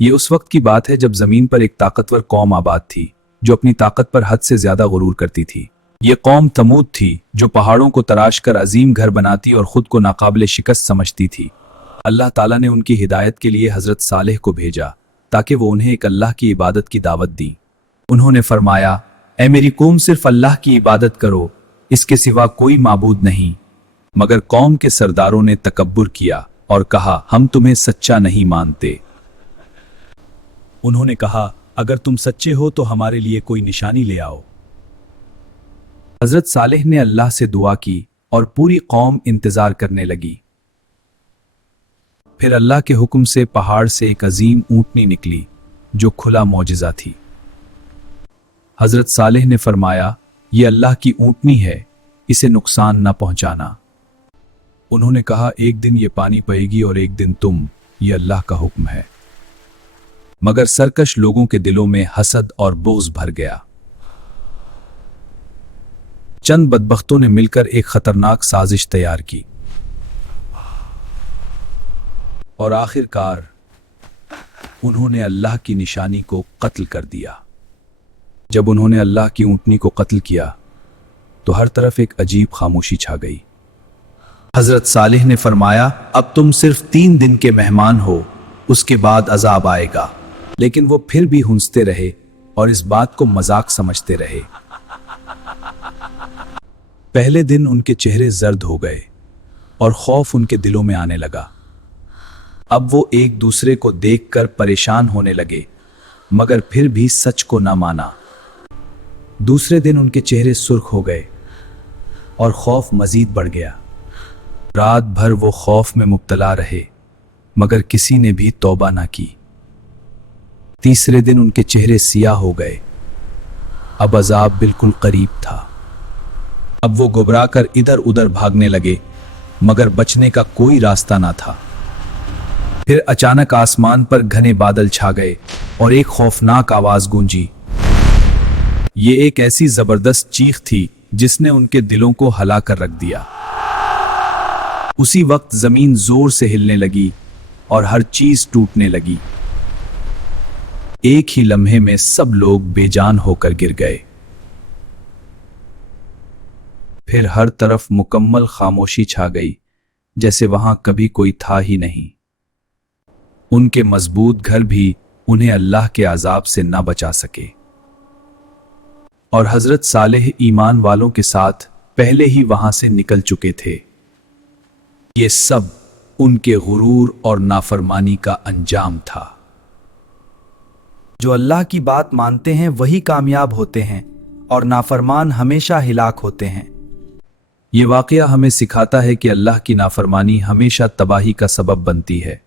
ये उस वक्त की बात है जब जमीन पर एक ताकतवर कौम आबाद थी जो अपनी ताकत पर हद से ज्यादा गुरूर करती थी। ये कौम तमूद थी जो पहाड़ों को तराश कर अजीम घर बनाती और खुद को नाकाबिले शिकस्त समझती थी। अल्लाह ताला ने उनकी हिदायत के लिए हजरत सालेह को भेजा ताकि वो उन्हें एक अल्लाह की इबादत की दावत दी। उन्होंने फरमाया, ऐ मेरी कौम, सिर्फ अल्लाह की इबादत करो, इसके सिवा कोई माबूद नहीं। मगर कौम के सरदारों ने तकब्बुर किया और कहा, हम तुम्हें सच्चा नहीं मानते। उन्होंने कहा, अगर तुम सच्चे हो तो हमारे लिए कोई निशानी ले आओ। हजरत सालेह ने अल्लाह से दुआ की और पूरी कौम इंतजार करने लगी। फिर अल्लाह के हुक्म से पहाड़ से एक अजीम ऊंटनी निकली जो खुला मौजिजा थी। हजरत सालेह ने फरमाया, ये अल्लाह की ऊंटनी है, इसे नुकसान न पहुंचाना। उन्होंने कहा, एक दिन ये पानी पिएगी और एक दिन तुम, ये अल्लाह का हुक्म है। मगर सरकश लोगों के दिलों में हसद और बुग़्ज़ भर गया। चंद बदबख्तों ने मिलकर एक खतरनाक साजिश तैयार की और आखिरकार उन्होंने अल्लाह की निशानी को कत्ल कर दिया। जब उन्होंने अल्लाह की ऊंटनी को कत्ल किया तो हर तरफ एक अजीब खामोशी छा गई। हजरत सालेह ने फरमाया, अब तुम सिर्फ 3 दिन के मेहमान हो, उसके बाद अजाब आएगा। लेकिन वो फिर भी हुंसते रहे और इस बात को मजाक समझते रहे। पहले दिन उनके चेहरे जर्द हो गए और खौफ उनके दिलों में आने लगा। अब वो एक दूसरे को देखकर परेशान होने लगे, मगर फिर भी सच को न माना। दूसरे दिन उनके चेहरे सुर्ख हो गए और खौफ मजीद बढ़ गया। रात भर वो खौफ में मुब्तला रहे, मगर किसी ने भी तौबा ना की। तीसरे दिन उनके चेहरे सियाह हो गए। अब अजाब बिल्कुल करीब था। अब वो घबरा कर इधर उधर भागने लगे, मगर बचने का कोई रास्ता ना था। फिर अचानक आसमान पर घने बादल छा गए और एक खौफनाक आवाज गूंजी। ये एक ऐसी जबरदस्त चीख थी जिसने उनके दिलों को हिला कर रख दिया। उसी वक्त जमीन जोर से हिलने लगी और हर चीज टूटने लगी। एक ही लम्हे में सब लोग बेजान होकर गिर गए। फिर हर तरफ मुकम्मल खामोशी छा गई, जैसे वहां कभी कोई था ही नहीं। उनके मजबूत घर भी उन्हें अल्लाह के अजाब से न बचा सके और हजरत सालेह ईमान वालों के साथ पहले ही वहां से निकल चुके थे। ये सब उनके गुरूर और नाफरमानी का अंजाम था। जो अल्लाह की बात मानते हैं वही कामयाब होते हैं और नाफरमान हमेशा हिलाक होते हैं। ये वाकया हमें सिखाता है कि अल्लाह की नाफरमानी हमेशा तबाही का सबब बनती है।